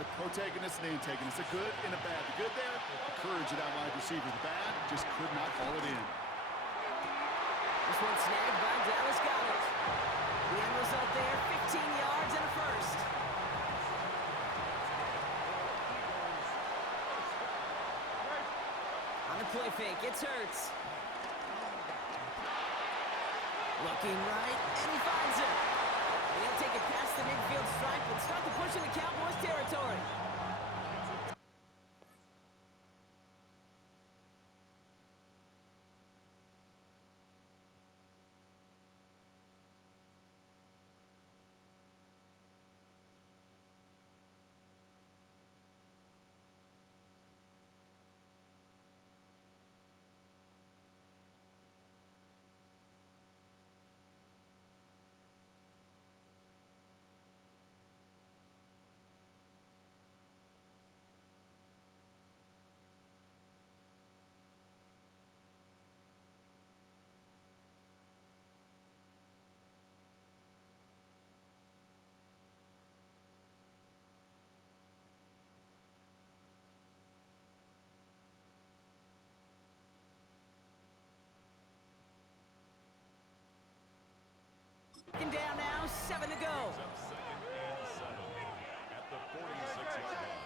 a protagonist and antagonist, a good and a bad. The good there, the courage of that wide receiver. The bad, just could not haul it in. This one snagged by Dallas Goedert. The end result there, 15 yards and a first. On the play fake, it's Hurts. Looking right, and he finds it. They'll take it past the midfield stripe and start the push into Cowboys territory. Second down now, 7 to go. Second and 7 at the 46-yard line.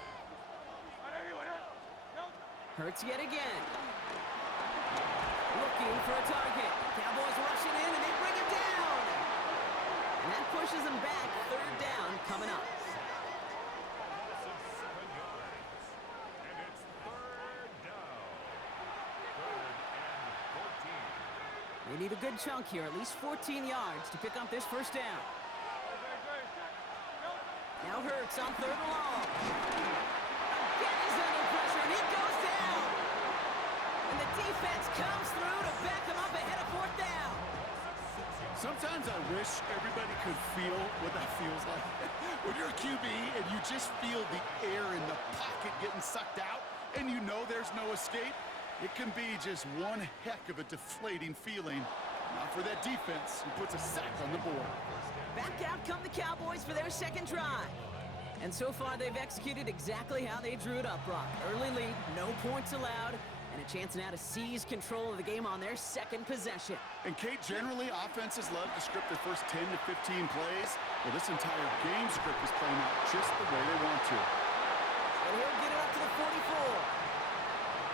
Hurts yet again. Looking for a target. Cowboys rushing in and they bring him down. And that pushes him back. Third down coming up. This is 7 yards. And it's third down. Third and 14. They need a good chunk here, at least 14 yards to pick up this first down. Now Hurts on third and long. Again he's under pressure and he goes down. And the defense comes through to back him up ahead of fourth down. Sometimes I wish everybody could feel what that feels like. When you're a QB and you just feel the air in the pocket getting sucked out and you know there's no escape, it can be just one heck of a deflating feeling. Not for that defense who puts a sack on the board. Back out come the Cowboys for their second drive. And so far they've executed exactly how they drew it up, Brock. Early lead, no points allowed, and a chance now to seize control of the game on their second possession. And Kate, generally offenses love to script their first 10 to 15 plays. Well, this entire game script is playing out just the way they want to. And he'll get it up to the 44.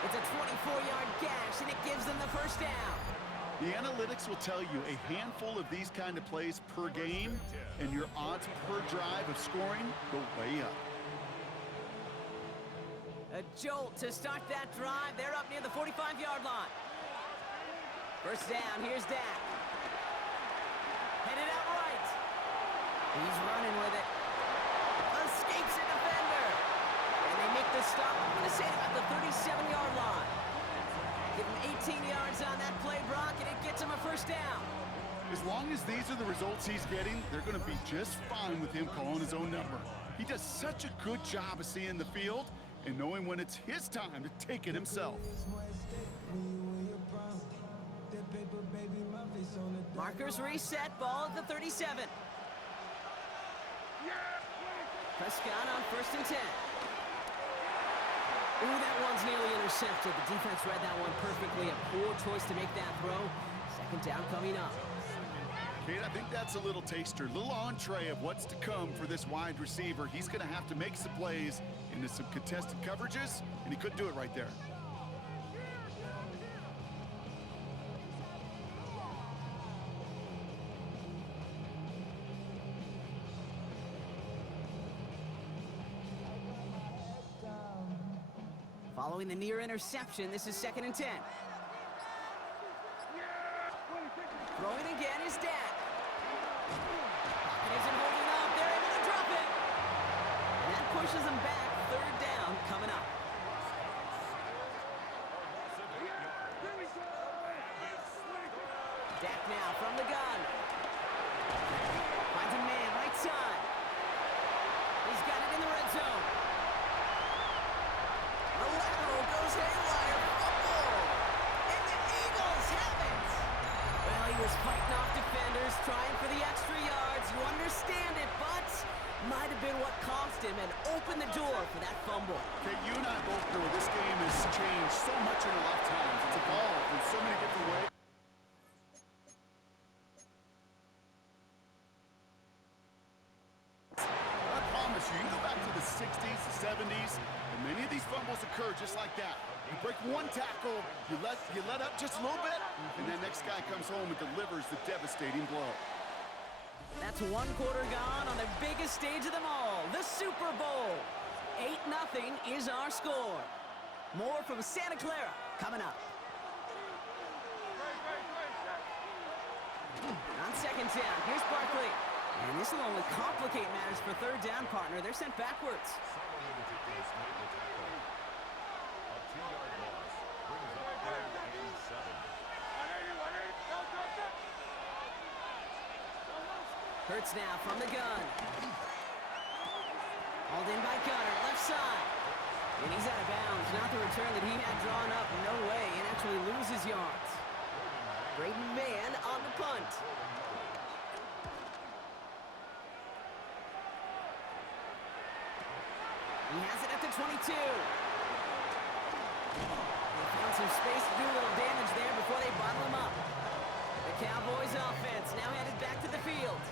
It's a 24-yard gash, and it gives them the first down. The analytics will tell you a handful of these kind of plays per game, and your odds per drive of scoring go way up. A jolt to start that drive. They're up near the 45-yard line. First down, here's Dak. Headed out right. He's running with it. Escapes a defender. And they make the stop, I'm going to say about the 37-yard line. Give him 18 yards on that play, Brock, and it gets him a first down. As long as these are the results he's getting, they're going to be just fine with him calling his own number. He does such a good job of seeing the field and knowing when it's his time to take it himself. Markers reset, ball at the 37. Prescott on first and 10. Ooh, that one's nearly intercepted. The defense read that one perfectly. A poor choice to make that throw. Second down coming up. Kate, I think that's a little taster, a little entree of what's to come for this wide receiver. He's going to have to make some plays into some contested coverages, and he couldn't do it right there. Following the near interception, this is second and 10. Throwing again is Dak. Pocket isn't holding up. They're able to drop it. And that pushes them back. Third down coming up. Dak now from the gun. Finds a man right side. He's got it in the red zone. The lateral goes haywire. Fumble. And the Eagles have it. Well, he was fighting off defenders, trying for the extra yards. You understand it, but might have been what cost him an open the door for that fumble. Okay, you and I both know this game has changed so much in our lifetimes. It's evolved in so many different ways. I promise you, you go back to the 60s, the 70s, and many of these fumbles occur just like that. You break one tackle, you let up just a little bit, and the next guy comes home and delivers the devastating blow. That's one quarter gone on the biggest stage of them all, the Super Bowl. 8-0 is our score. More from Santa Clara coming up. On second down, here's Barkley. And this will only complicate matters for third down, partner. They're sent backwards. Hurts now from the gun. Hauled in by Gunner, left side. And he's out of bounds. Not the return that he had drawn up. No way. And actually loses yards. Braden Mann on the punt. He has it at the 22. They found some space to do a little damage there before they bottle him up. The Cowboys offense now headed back to the field.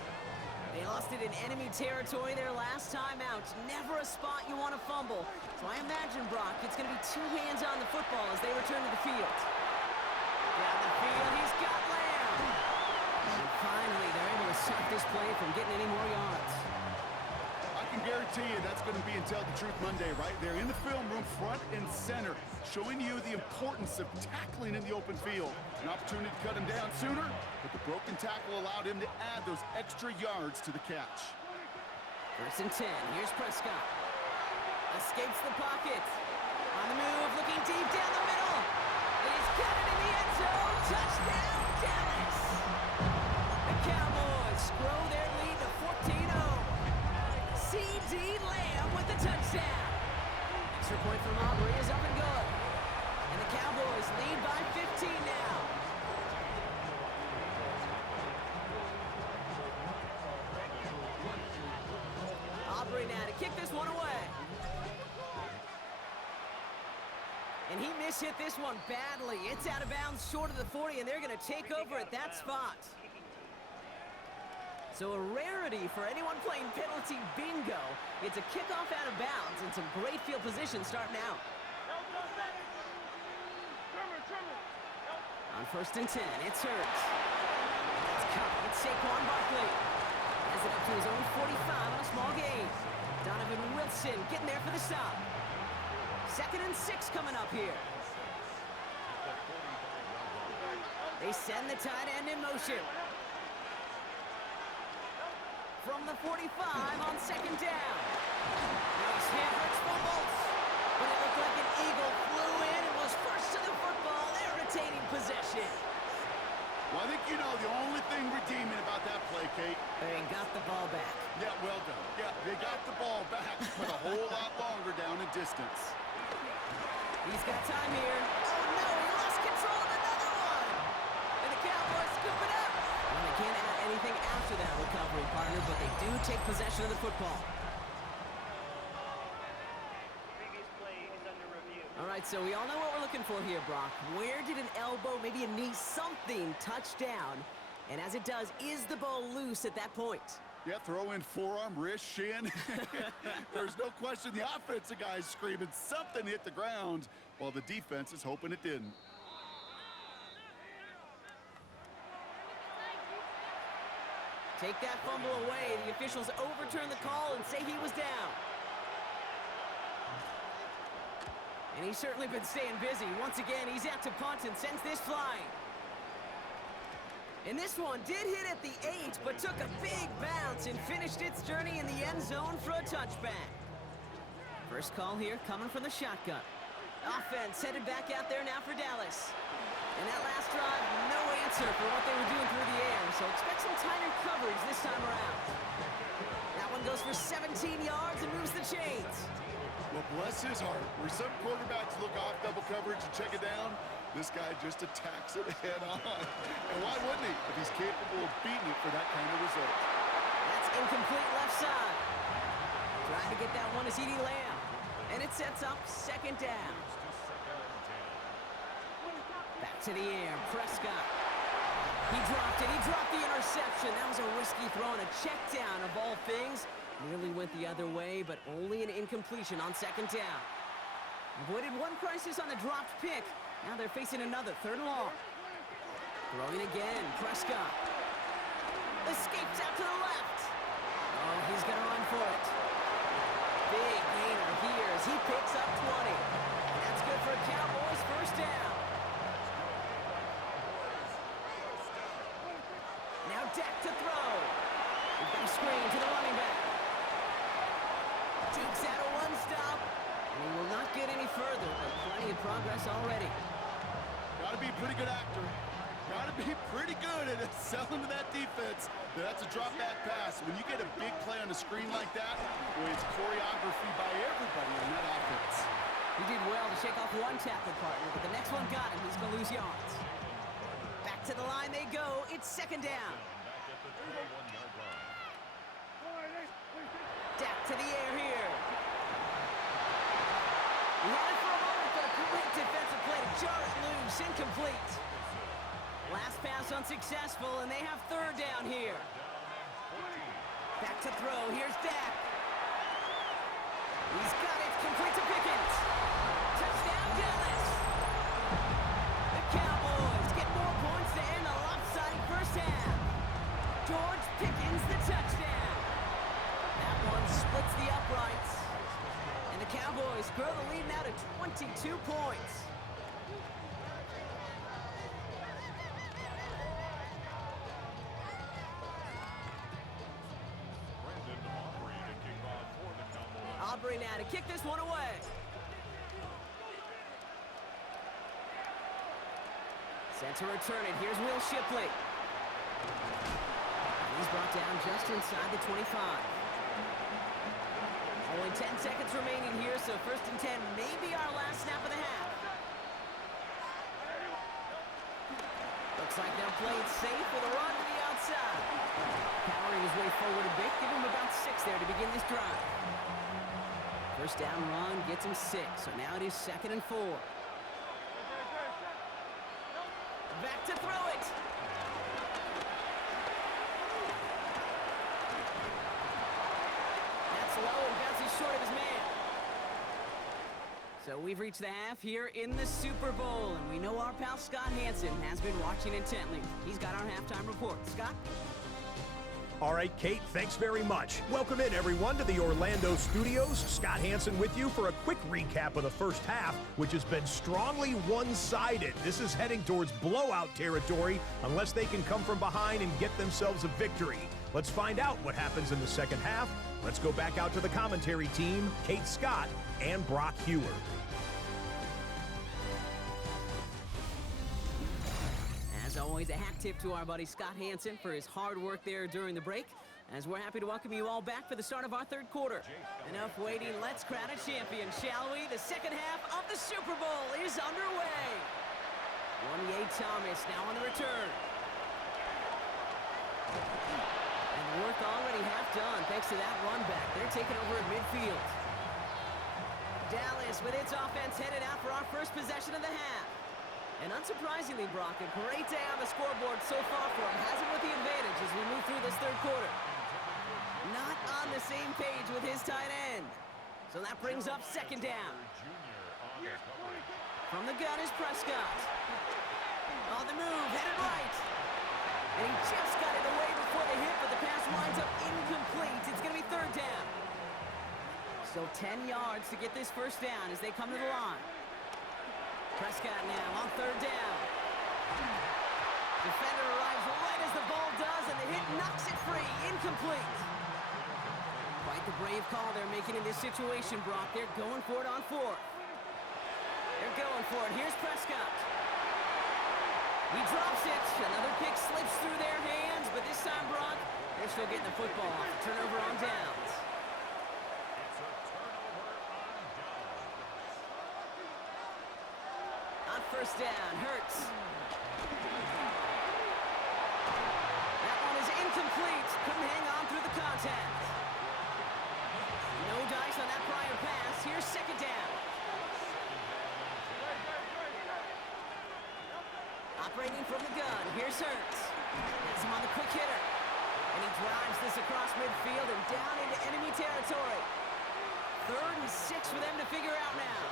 They lost it in enemy territory their last time out. Never a spot you want to fumble. So I imagine, Brock, it's going to be two hands on the football as they return to the field. Down the field, he's got Lamb. And finally, they're able to stop this play from getting any more yards. I can guarantee you that's going to be in Tell the Truth Monday right there in the film room, front and center, showing you the importance of tackling in the open field. An opportunity to cut him down sooner, but the broken tackle allowed him to add those extra yards to the catch. 1st and 10. Here's Prescott. Escapes the pocket. On the move, looking deep down the middle. He's got it in the end zone. Touchdown, Dallas. The Cowboys grow their lead to 14-0. C.D. Lamb with the touchdown. Extra point from Aubrey is up and good. And the Cowboys lead by 15 now. Aubrey now to kick this one away. And he mishit this one badly. It's out of bounds short of the 40, and they're going to take over at that spot. So a rarity for anyone playing penalty bingo. It's a kickoff out of bounds and some great field position starting out. On 1st and 10, it's Hurts. It's cut with Saquon Barkley. Has it up to his own 45 on a small gain. Donovan Wilson getting there for the stop. 2nd and 6 coming up here. They send the tight end in motion. From the 45 on 2nd down. Nice hit, Hurts fumbles. But it looked like an eagle flew in and was first to the football. They're retaining possession. Well, I think you know the only thing redeeming about that play, Kate. They got the ball back. Yeah, well done. Yeah, they got the ball back, but a whole lot longer down in distance. He's got time here. Oh, no, he lost control of another one. And the Cowboys scoop it up. And they can't add anything after that recovery, partner, but they do take possession of the football. All right, so we all know what we're looking for here, Brock. Where did an elbow, maybe a knee, something touch down? And as it does, is the ball loose at that point? Yeah, throw in forearm, wrist, shin. There's no question the offensive guy is screaming something hit the ground while the defense is hoping it didn't. Take that fumble away. The officials overturn the call and say he was down. And he's certainly been staying busy. Once again, he's out to punt and sends this flying. And this one did hit at the 8, but took a big bounce and finished its journey in the end zone for a touchback. First call here coming from the shotgun. Offense headed back out there now for Dallas. And that last drive, no answer for what they were doing through the air, so expect some tighter coverage this time around. That one goes for 17 yards and moves the chains. Well, bless his heart. Where some quarterbacks look off double coverage and check it down, this guy just attacks it head on. And why wouldn't he if he's capable of beating it for that kind of result? That's incomplete left side. Trying to get that one to CeeDee Lamb. And it sets up second down. Back to the air, Prescott. He dropped it. He dropped the interception. That was a risky throw and a check down of all things. Nearly went the other way, but only an incompletion on second down. Avoided one crisis on the dropped pick. Now they're facing another, third and long. Throwing again, Prescott. Escapes out to the left. Oh, he's going to run for it. Big gainer here as he picks up 20. And that's good for a Cowboys first down. Now Dak to throw. We've got a screen to the running back. Takes out a one-stop. And he will not get any further, but plenty of progress already. Got to be a pretty good actor. Got to be pretty good at selling to that defense. That's a drop back pass. When you get a big play on the screen like that, boy, it's choreography by everybody on that offense. He did well to shake off one tackle partner, but the next one got him. He's going to lose yards. Back to the line they go. It's second down. Dak to the air here. He had it for a moment, but a great defensive play to jar it loose. Incomplete. Last pass unsuccessful, and they have third down here. Back to throw. Here's Dak. He's got it. Complete to Pickens. Touchdown, Dallas. The Cowboys get more points to end the lopsided first half. George Pickens, the touchdown. That one splits the uprights. And the Cowboys grow the lead now to 22 points. Aubrey now to kick this one away. Set to return it. Here's Will Shipley. He's brought down just inside the 25. Only 10 seconds remaining here, so first and 10 may be our last snap of the half. Looks like they'll play it safe with a run to the outside. Powering his way forward a bit, give him about 6 there to begin this drive. First down run gets him 6, so now it is second and 4. Back to throw it. That's low and bounces short of his man. So we've reached the half here in the Super Bowl, and we know our pal Scott Hanson has been watching intently. He's got our halftime report. Scott? All right, Kate, thanks very much. Welcome in, everyone, to the Orlando studios. Scott Hanson with you for a quick recap of the first half, which has been strongly one-sided. This is heading towards blowout territory unless they can come from behind and get themselves a victory. Let's find out what happens in the second half. Let's go back out to the commentary team, Kate Scott and Brock Huard. As always, a hat tip to our buddy Scott Hanson for his hard work there during the break, as we're happy to welcome you all back for the start of our third quarter. Enough waiting, let's crown a champion, shall we? The second half of the Super Bowl is underway. Wanye Thomas now on the return. And work already half done thanks to that run back. They're taking over at midfield. Dallas with its offense headed out for our first possession of the half. And unsurprisingly, Brock, a great day on the scoreboard so far for him. Has him with the advantage as we move through this third quarter. Not on the same page with his tight end. So that brings up second down. From the gun is Prescott. On the move, headed right. And he just got it away before the hit, but the pass winds up incomplete. It's going to be third down. So 10 yards to get this first down as they come to the line. Prescott now on third down. Defender arrives right as the ball does, and the hit knocks it free. Incomplete. Quite the brave call they're making in this situation, Brock. They're going for it on fourth. They're going for it. Here's Prescott. He drops it. Another pick slips through their hands, but this time, Brock, they're still getting the football. Turnover on downs. First down, Hurts. That one is incomplete. Couldn't hang on through the contact. No dice on that prior pass. Here's second down. Operating from the gun. Here's Hurts. Gets him on the quick hitter. And he drives this across midfield and down into enemy territory. 3rd and 6 for them to figure out now.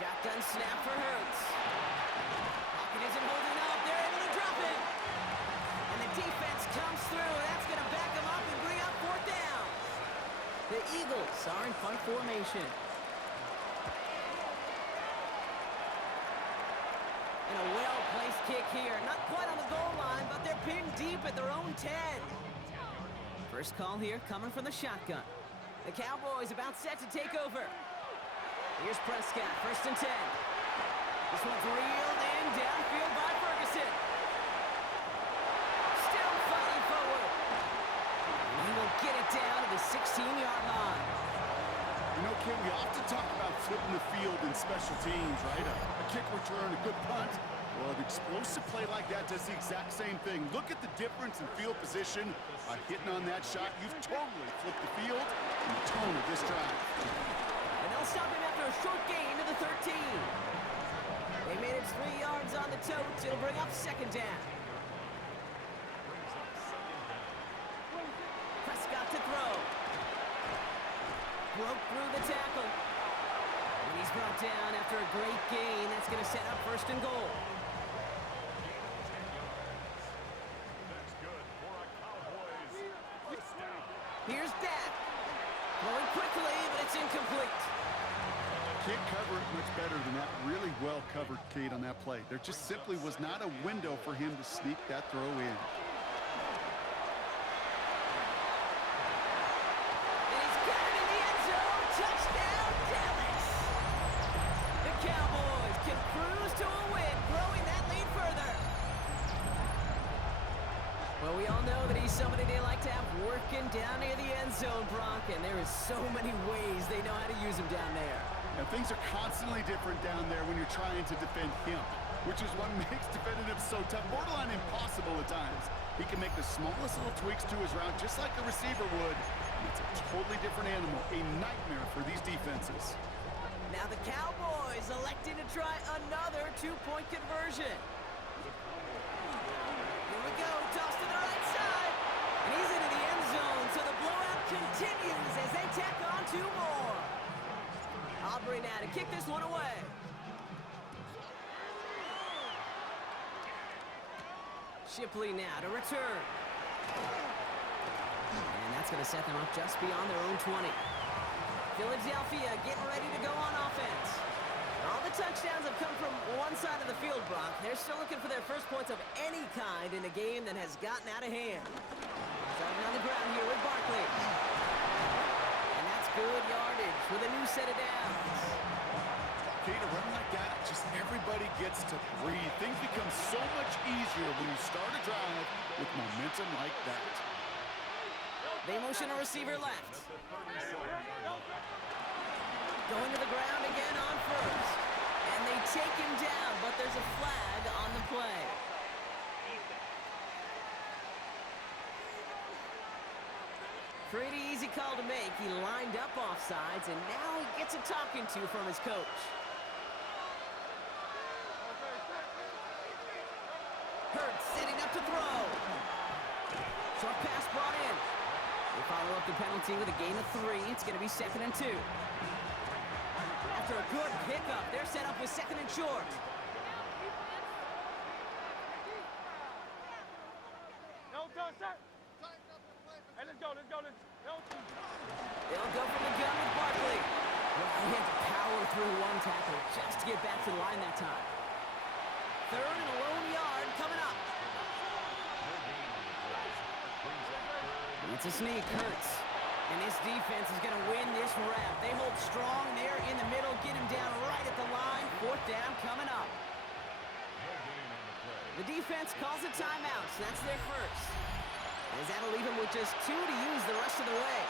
Shotgun snap for Hurts. Pocket isn't holding up. They're able to drop it. And the defense comes through. That's going to back them up and bring up 4th down. The Eagles are in punt formation. And a well-placed kick here. Not quite on the goal line, but they're pinned deep at their own 10. First call here coming from the shotgun. The Cowboys about set to take over. Here's Prescott, 1st and 10. This one's reeled in downfield by Ferguson. Still fighting forward. And he will get it down to the 16-yard line. You know, Ken, we often talk about flipping the field in special teams, right? A kick return, a good punt. Well, an explosive play like that does the exact same thing. Look at the difference in field position. By hitting on that shot, you've totally flipped the field and the tone of this drive. And they'll stop him after a short gain to the 13. They made it 3 yards on the totes. It'll bring up second down. Prescott to throw. Broke through the tackle. And he's brought down after a great gain. That's going to set up 1st and goal. That's good for a Cowboys first down. Here's Dak. Going quickly, but it's incomplete. Can't cover it much better than that really well-covered Cade on that play. There just simply was not a window for him to sneak that throw in. And he's got it in the end zone. Touchdown, Dallas. The Cowboys can cruise to a win, growing that lead further. Well, we all know that he's somebody they like to have working down near the end zone, Brock, and there is so many ways they know how to use him down there. Now, things are constantly different down there when you're trying to defend him, which is what makes defending him so tough, borderline impossible at times. He can make the smallest little tweaks to his route, just like a receiver would. And it's a totally different animal, a nightmare for these defenses. Now the Cowboys elected to try another 2-point conversion. Here we go, toss to the right side. And he's into the end zone, so the blowout continues as they tack on 2 more. Aubrey now to kick this one away. Shipley now to return. And that's going to set them up just beyond their own 20. Philadelphia getting ready to go on offense. All the touchdowns have come from one side of the field, Brock. They're still looking for their first points of any kind in a game that has gotten out of hand. Starting on the ground here with Barkley. And that's good yardage with a new set of downs. Kate, a run like that, just everybody gets to breathe. Things become so much easier when you start a drive with momentum like that. They motion a receiver left. Going to the ground again on first. And they take him down, but there's a flag on the play. Pretty easy call to make. He lined up offsides, and now he gets a talking to from his coach. Hurts setting up to throw. Short pass brought in. They follow up the penalty with a gain of 3. It's going to be 2nd and 2. After a good pickup, they're set up with 2nd and short. They'll go from the gun with Barkley. Well, he had to power through one tackle just to get back to the line that time. 3rd and a lone yard coming up. It's a sneak, Hurts. And this defense is going to win this rep. They hold strong there in the middle, get him down right at the line. 4th down coming up. The defense calls a timeout, so that's their first. As that'll leave him with just 2 to use the rest of the way.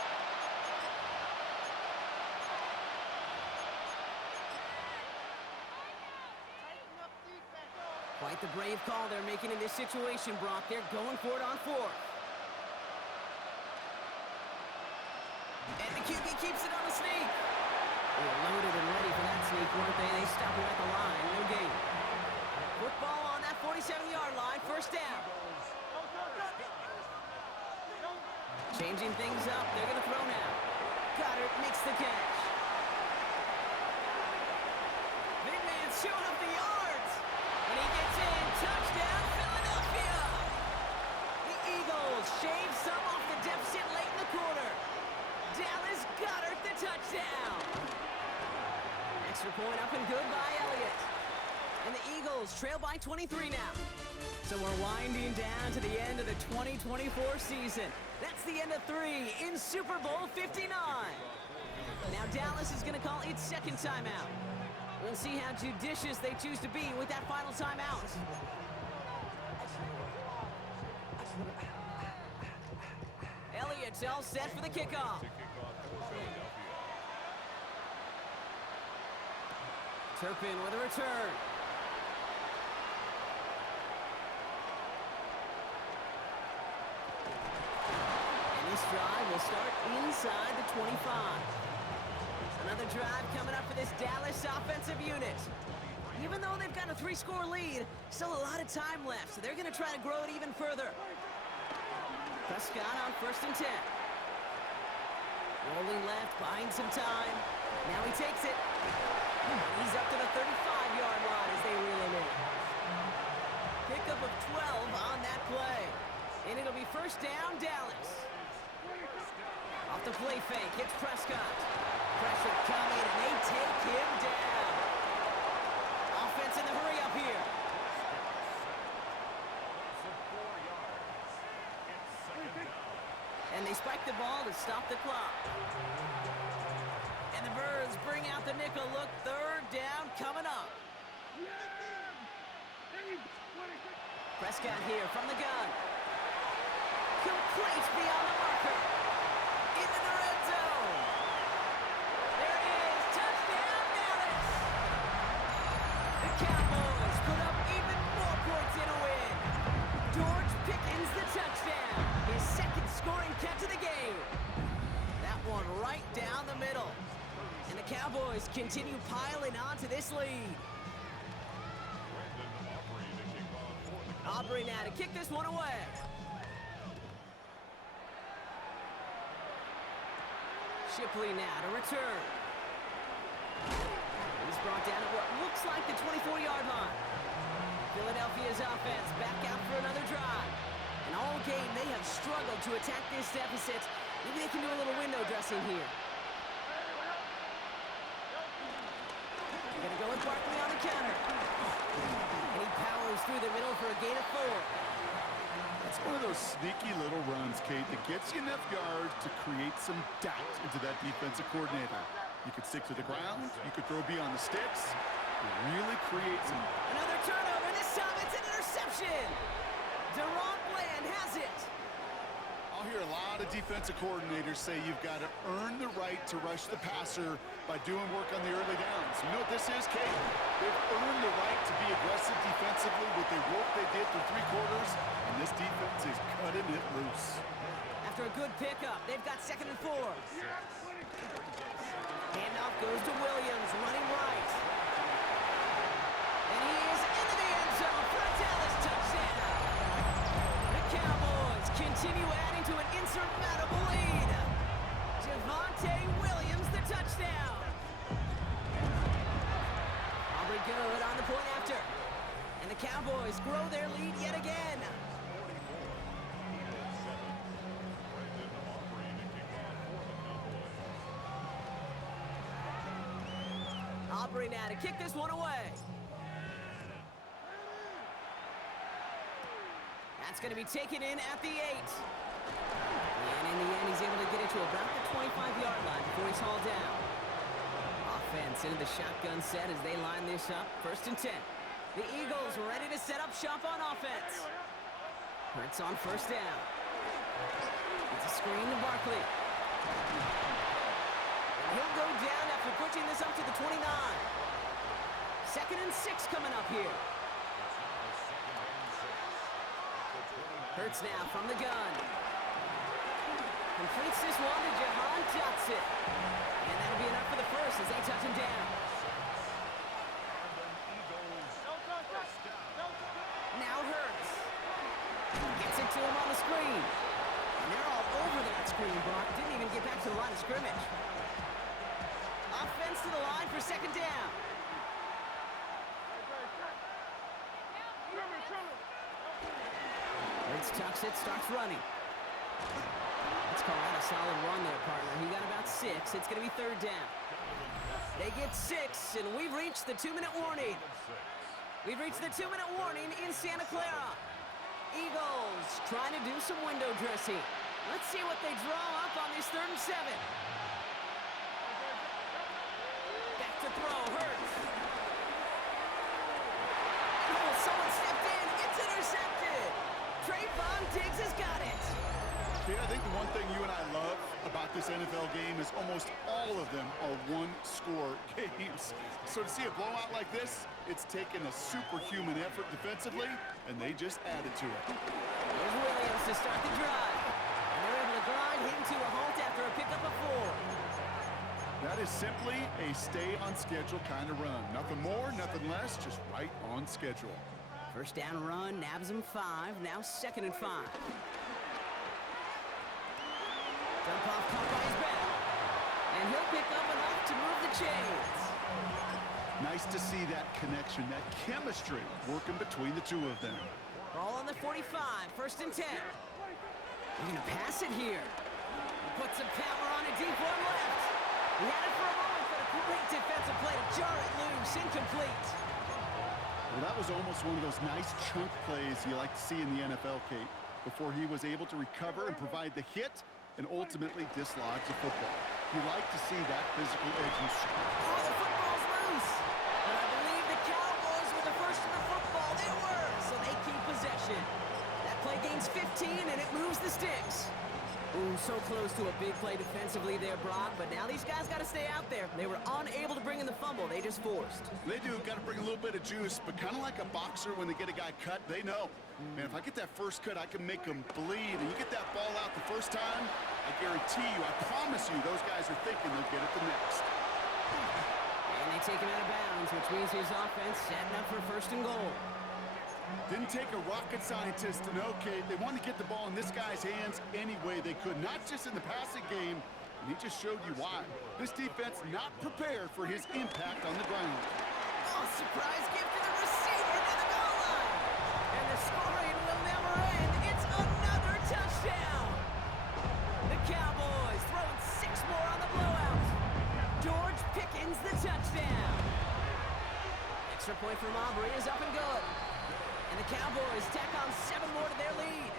Quite the brave call they're making in this situation, Brock. They're going for it on 4th. The QB keeps it on the sneak. They were loaded and ready for that sneak, weren't they? They stop him at the line. No gain. Football on that 47-yard line. First down. Changing things up. They're going to throw now. Goddard makes the catch. Big man showing up the yards. And he gets in. Touchdown, Philadelphia. The Eagles shave some off the deficit late in the quarter. Dallas Goedert the touchdown. Extra point up and good by Elliott. And the Eagles trail by 23 now. So we're winding down to the end of the 2024 season. That's the end of 3 in Super Bowl 59. Now Dallas is going to call its second timeout. We'll see how judicious they choose to be with that final timeout. Elliott's all set for the kickoff. Turpin with a return. And this drive will start inside the 25. Another drive coming up for this Dallas offensive unit. Even though they've got a 3-score lead, still a lot of time left, so they're going to try to grow it even further. Prescott on 1st and 10. Rolling left, buying some time. Now he takes it. He's up to the 35-yard line as they reel him in. Pickup of 12 on that play. And it'll be first down, Dallas. Off the play fake, it's Prescott. Pressure coming, and they take him down. Offense in the hurry up here. And they spike the ball to stop the clock. And the Birds bring out the nickel look. Third down coming up. Prescott here from the gun. Complete beyond the marker. Into the red zone. There it is. Touchdown, Dallas. The Cowboys put up even more points in a win. George Pickens the touchdown. His second scoring catch of the game. That one right down the middle. And the Cowboys continue piling on to this lead. Aubrey now to kick this one away. Shipley now to return. He's brought down at what looks like the 24-yard line. Philadelphia's offense back out for another drive. And all game they have struggled to attack this deficit. Maybe they can do a little window dressing here. Gonna go with Barkley on the counter. And he powers through the middle for a gain of 4. It's one of those sneaky little runs, Kate, that gets you enough yards to create some doubt into that defensive coordinator. You could stick to the ground, you could throw beyond the sticks, really create some... Another turnover, this time it's an interception! Deron Bland has it! I'll hear a lot of defensive coordinators say you've got to earn the right to rush the passer by doing work on the early downs. You know what this is, Kate? They've earned the right to be aggressive defensively with the work they did through 3 quarters, and this defense is cutting it loose. After a good pickup, they've got 2nd and 4. Handoff goes to Williams, running right. And he is into the end zone for a Dallas touchdown. The Cowboys continue adding to an insurmountable lead. Javonte Williams, the touchdown. Aubrey good on the point after. And the Cowboys grow their lead yet again. Aubrey now to kick this one away. That's going to be taken in at the 8. And in the end, he's able to get it to about the 25-yard line before he's hauled down. Offense into the shotgun set as they line this up. 1st and 10. The Eagles ready to set up shop on offense. Hurts on 1st down. It's a screen to Barkley. He'll go down after pushing this up to the 29. 2nd and 6 coming up here. Hurts now from the gun. Completes this one to Jahan Dotson. And that'll be enough for the first as they touch him down. Now Hurts. Gets it to him on the screen. And they're all over that screen, Brock. Didn't even get back to the line of scrimmage. Offense to the line for second down. Hurts tucks it, starts running. Let's call that a solid run there, partner. He got about 6. It's going to be third down. They get 6, and we've reached the 2-minute warning. We've reached the 2-minute warning in Santa Clara. Eagles trying to do some window dressing. Let's see what they draw up on this 3rd and 7. Back to throw, Hurts. Oh, someone stepped in. It's intercepted. Trayvon Diggs has got it. Yeah, I think the one thing you and I love about this NFL game is almost all of them are one-score games. So to see a blowout like this, it's taken a superhuman effort defensively, and they just added to it. Here's Williams to start the drive. And they're able to grind him to a halt after a pickup of 4. That is simply a stay-on-schedule kind of run. Nothing more, nothing less, just right on schedule. First down run, nabs him 5, now 2nd and 5. Dump off caught by his back. And he'll pick up enough to move the chains. Nice to see that connection, that chemistry working between the two of them. Ball on the 45, 1st and 10. They're going to pass it here. He puts some power on it, deep one left. He had it for a moment, but a great defensive play to jar it loose, incomplete. Well, that was almost one of those nice chunk plays you like to see in the NFL, Kate, before he was able to recover and provide the hit and ultimately dislodge the football. You like to see that physical edge and strength. Oh, the football's loose. But I believe the Cowboys were the first to the football. They were, so they keep possession. That play gains 15, and it moves the sticks. Ooh, so close to a big play defensively there, Brock, but now these guys got to stay out there. They were unable to bring in the fumble. They just forced. They do, got to bring a little bit of juice, but kind of like a boxer when they get a guy cut, they know. Man, if I get that first cut, I can make them bleed. And you get that ball out the first time, I guarantee you, I promise you, those guys are thinking they'll get it the next. And they take him out of bounds, which means his offense setting up for 1st and goal. Didn't take a rocket scientist to know, Kate. They wanted to get the ball in this guy's hands any way they could, not just in the passing game, and he just showed you why. This defense not prepared for his impact on the ground. Oh, surprise gift to the receiver to the goal line. And the scoring will never end. It's another touchdown. The Cowboys throwing 6 more on the blowout. George Pickens the touchdown. Extra point from Aubrey is up and good. And the Cowboys tack on 7 more to their lead.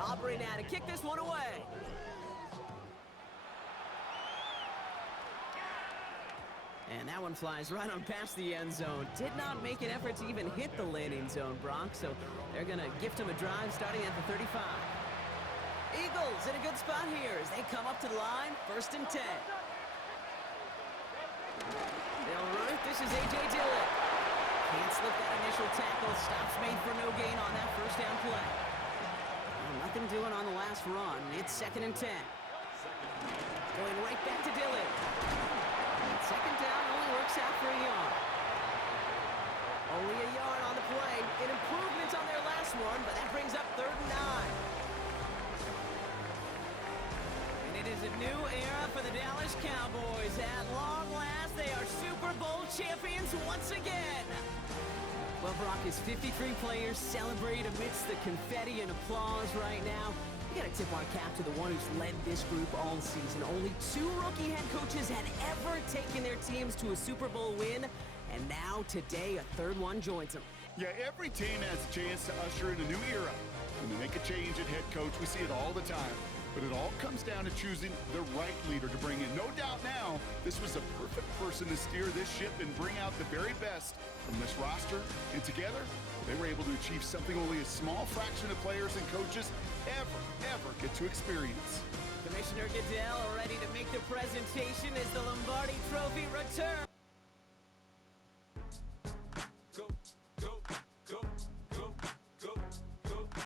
Aubrey now to kick this one away. And that one flies right on past the end zone. Did not make an effort to even hit the landing zone, Brock, so they're going to gift him a drive starting at the 35. Eagles in a good spot here as they come up to the line, 1st and 10. They'll run it. This is A.J. Dillon. Can't slip that initial tackle. Stops made for no gain on that 1st down play. Well, nothing doing on the last run. It's 2nd and 10. Going right back to Dillon. 2nd down only works out for a yard. Only a yard on the play. An improvement on their last one, but that brings up 3rd and 9. It is a new era for the Dallas Cowboys. At long last, they are Super Bowl champions once again. Well, Brock, as 53 players celebrate amidst the confetti and applause right now, we got to tip our cap to the one who's led this group all season. Only 2 rookie head coaches had ever taken their teams to a Super Bowl win, and now today a 3rd one joins them. Yeah, every team has a chance to usher in a new era. When they make a change at head coach, we see it all the time. But it all comes down to choosing the right leader to bring in. No doubt now, this was a perfect person to steer this ship and bring out the very best from this roster. And together, they were able to achieve something only a small fraction of players and coaches ever get to experience. Commissioner Goodell ready to make the presentation as the Lombardi Trophy returns.